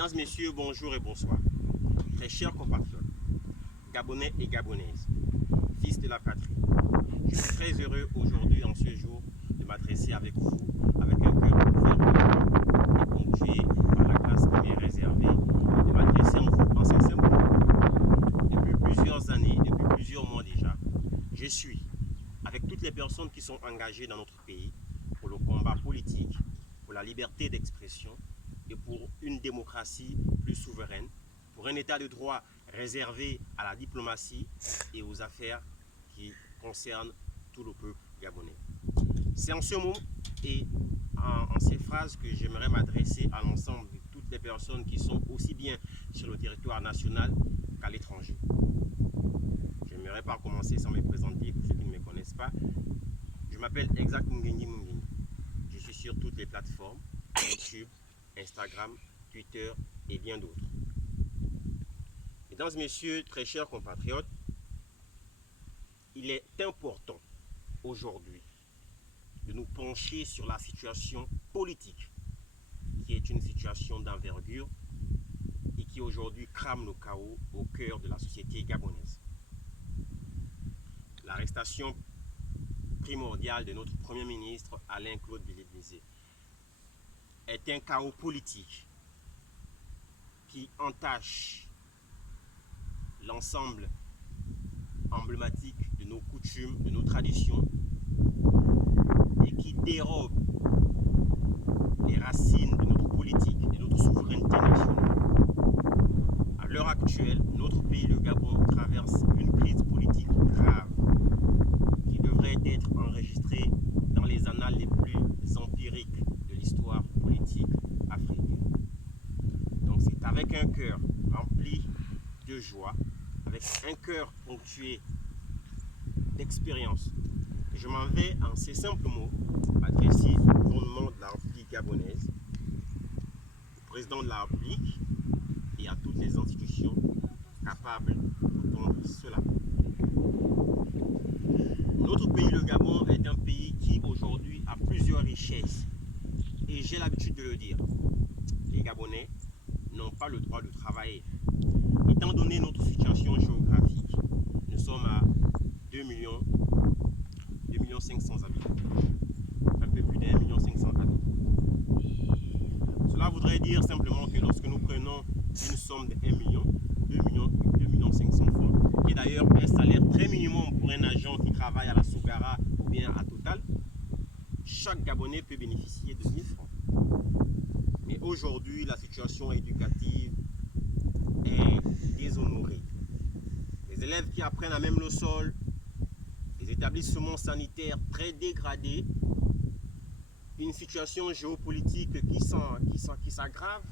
Mesdames, Messieurs, bonjour et bonsoir. Très chers compatriotes, Gabonais et Gabonaises, fils de la patrie, je suis très heureux aujourd'hui, en ce jour, de m'adresser avec vous, avec un cœur ouvert et ponctué par la grâce qui m'est réservée, de m'adresser en vous en ces simples mots. Depuis plusieurs années, depuis plusieurs mois déjà, je suis avec toutes les personnes qui sont engagées dans notre pays pour le combat politique, pour la liberté d'expression et pour une démocratie plus souveraine, pour un état de droit réservé à la diplomatie et aux affaires qui concernent tout le peuple gabonais. C'est en ce mot et en ces phrases que j'aimerais m'adresser à l'ensemble de toutes les personnes qui sont aussi bien sur le territoire national qu'à l'étranger. Je n'aimerais pas commencer sans me présenter pour ceux qui ne me connaissent pas. Je m'appelle Exact Mungenyi Mungenyi. Je suis sur toutes les plateformes, YouTube, Instagram, Twitter et bien d'autres. Mesdames et messieurs, très chers compatriotes, il est important aujourd'hui de nous pencher sur la situation politique, qui est une situation d'envergure et qui aujourd'hui crame le chaos au cœur de la société gabonaise. L'arrestation primordiale de notre Premier ministre Alain-Claude Bilibizé est un chaos politique qui entache l'ensemble emblématique de nos coutumes, de nos traditions et qui dérobe les racines de notre politique, de notre souveraineté nationale. À l'heure actuelle, notre pays, le Gabon, traverse une crise politique grave qui devrait être enregistrée dans les annales les plus empiriques de l'histoire politique africaine. Donc c'est avec un cœur rempli de joie, avec un cœur ponctué d'expérience, que je m'en vais en ces simples mots m'adresser au gouvernement de la République gabonaise, au président de la République et à toutes les institutions capables d'entendre cela. Notre pays, le Gabon, est un pays qui aujourd'hui a plusieurs richesses. Et j'ai l'habitude de le dire, les Gabonais n'ont pas le droit de travailler. Étant donné notre situation géographique, nous sommes à 2 500 habitants. Un peu plus d'1 500 000 habitants. Cela voudrait dire simplement que lorsque nous prenons une somme de 1 million, 2 millions 500 francs, qui est d'ailleurs un salaire très minimum pour un agent qui travaille à la Sogara ou bien à Total, chaque Gabonais peut bénéficier de 1000 francs. Mais aujourd'hui, la situation éducative est déshonorée. Les élèves qui apprennent à même le sol, les établissements sanitaires très dégradés, une situation géopolitique qui s'aggrave,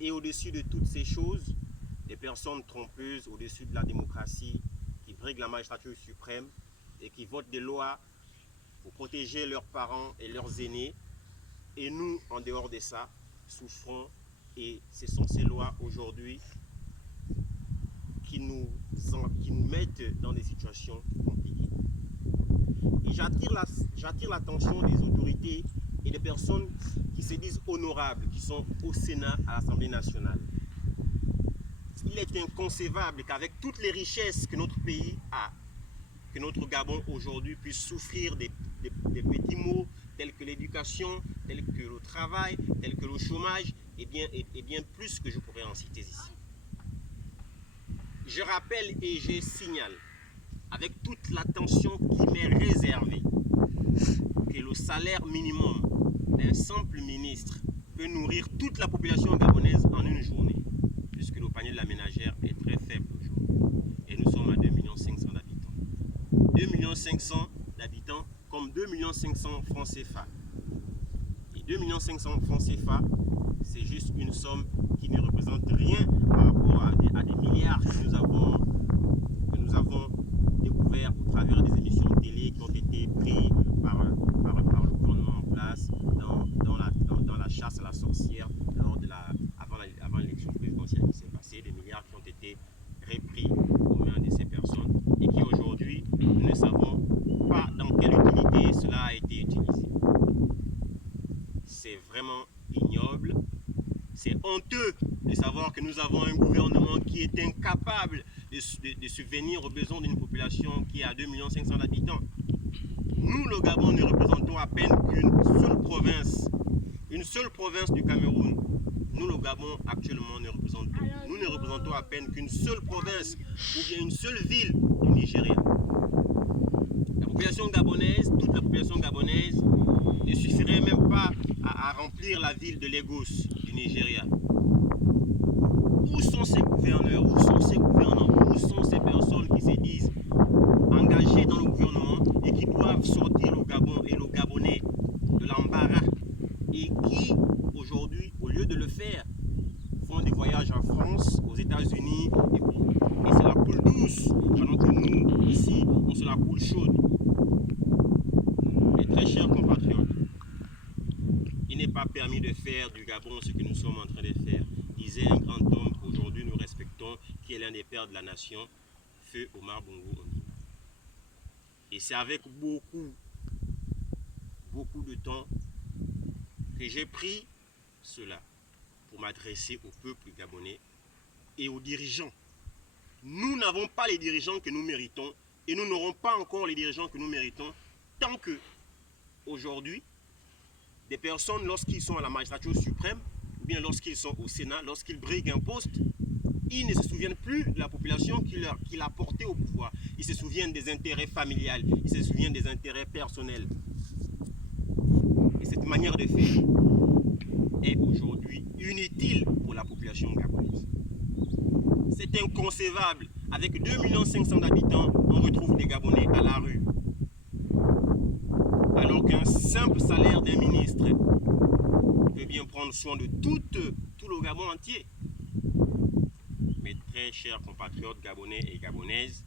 et au-dessus de toutes ces choses, des personnes trompeuses au-dessus de la démocratie qui briguent la magistrature suprême et qui votent des lois pour protéger leurs parents et leurs aînés. Et nous, en dehors de ça, souffrons, et ce sont ces lois aujourd'hui qui nous mettent dans des situations compliquées. Et j'attire l'attention des autorités et des personnes qui se disent honorables, qui sont au Sénat, à l'Assemblée nationale. Il est inconcevable qu'avec toutes les richesses que notre pays a, que notre Gabon aujourd'hui puisse souffrir des petits maux tels que l'éducation, tels que le travail, tels que le chômage, et bien plus que je pourrais en citer ici. Je rappelle et je signale, avec toute l'attention qui m'est réservée, que le salaire minimum d'un simple ministre peut nourrir toute la population gabonaise en une journée, puisque le panier de la ménagère est très faible aujourd'hui. Et nous sommes à 2 500 000 habitants. 2 500 000 d'habitants comme 2 500 000 francs CFA. Et 2 500 000 francs CFA, c'est juste une somme qui ne représente rien par rapport à des milliards que nous avons découverts au travers des émissions de télé qui ont été prises par le gouvernement en place dans la chasse à la sorcière avant l'élection présidentielle qui s'est passée, des milliards qui ont été repris aux mains de ces personnes et qui aujourd'hui, nous ne savons pas dans quelle utilité cela a été utilisé. C'est vraiment ignoble, c'est honteux de savoir que nous avons un gouvernement qui est incapable de subvenir aux besoins d'une population qui a 2 500 000 habitants. Nous, le Gabon, ne représentons à peine qu'une seule province du Cameroun. Nous, le Gabon, actuellement, nous ne représentons à peine qu'une seule province ou bien une seule ville du Nigeria. La population gabonaise, toute la population gabonaise, ne suffirait même pas à remplir la ville de Lagos du Nigeria. Où sont ces gouverneurs, où sont ces gouvernants, où sont ces personnes qui se disent engagées dans le gouvernement et qui doivent sortir le Gabon et le Gabonais de l'embarras et qui, aujourd'hui, au lieu de le faire, font des voyages en France, aux États-Unis et c'est la coule douce, pendant que nous, ici, on se la coule chaude. Mes très chers compatriotes, il n'est pas permis de faire du Gabon ce que nous sommes en train de faire, disait un grand homme qu'aujourd'hui nous respectons, qui est l'un des pères de la nation, Feu Omar Bongo Ondimba. Et c'est avec beaucoup de temps que j'ai pris cela pour m'adresser au peuple gabonais et aux dirigeants. Nous n'avons pas les dirigeants que nous méritons et nous n'aurons pas encore les dirigeants que nous méritons tant que, aujourd'hui, des personnes, lorsqu'ils sont à la magistrature suprême, ou bien lorsqu'ils sont au Sénat, lorsqu'ils briguent un poste, ils ne se souviennent plus de la population qui l'a porté au pouvoir. Ils se souviennent des intérêts familiales, ils se souviennent des intérêts personnels. Et cette manière de faire est aujourd'hui inutile pour la population gabonaise. C'est inconcevable. Avec 2 500 000 d'habitants, on retrouve des Gabonais à la rue. Alors qu'un simple salaire d'un ministre peut bien prendre soin de tout le Gabon entier. Mes très chers compatriotes gabonais et gabonaises,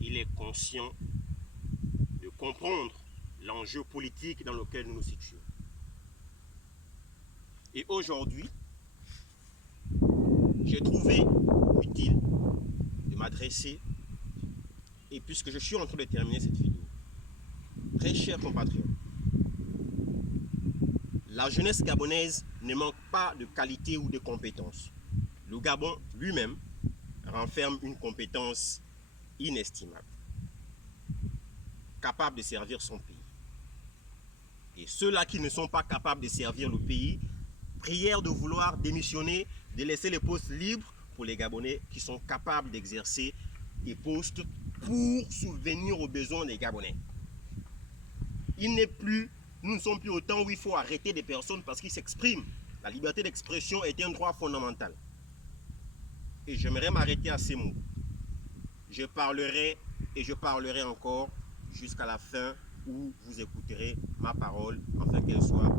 il est conscient de comprendre l'enjeu politique dans lequel nous nous situons. Et aujourd'hui, j'ai trouvé utile de m'adresser, et puisque je suis en train de terminer cette vidéo, très chers compatriotes, la jeunesse gabonaise ne manque pas de qualité ou de compétences. Le Gabon lui-même renferme une compétence inestimable, capable de servir son pays. Et ceux-là qui ne sont pas capables de servir le pays, prière de vouloir démissionner, de laisser les postes libres pour les Gabonais qui sont capables d'exercer des postes pour subvenir aux besoins des Gabonais. Nous ne sommes plus au temps où il faut arrêter des personnes parce qu'ils s'expriment. La liberté d'expression est un droit fondamental. Et j'aimerais m'arrêter à ces mots. Je parlerai et je parlerai encore jusqu'à la fin où vous écouterez ma parole, afin qu'elle soit